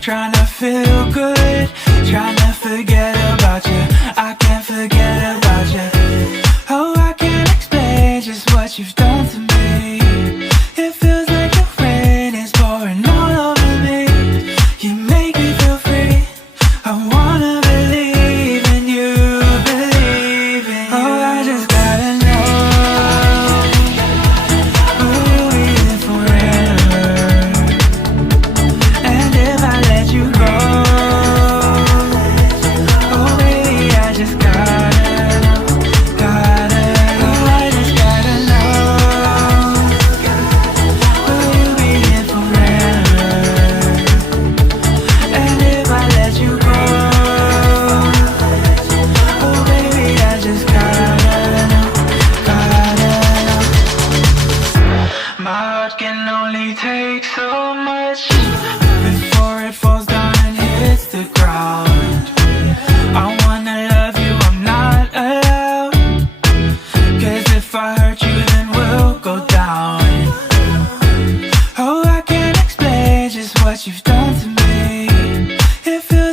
trying to feel good, trying to forget about you. I can't forget about you. Oh, I can't explain just what you've done to me. It feels like the rain is pouring all over me. You make me feel free. I wanna believe in you, believe in you. Oh, I just gotta know, will you be here forever? And if I let you go, oh baby, I just gotta know, oh I just gotta know, will you be here forever? And if I let you go, oh baby, I just gotta know, My heart can only take so much before it falls down and hits the ground. I wanna love you, I'm not allowed, 'cause if I hurt you then we'll go down. Oh, I can't explain just what you've done to me. It feels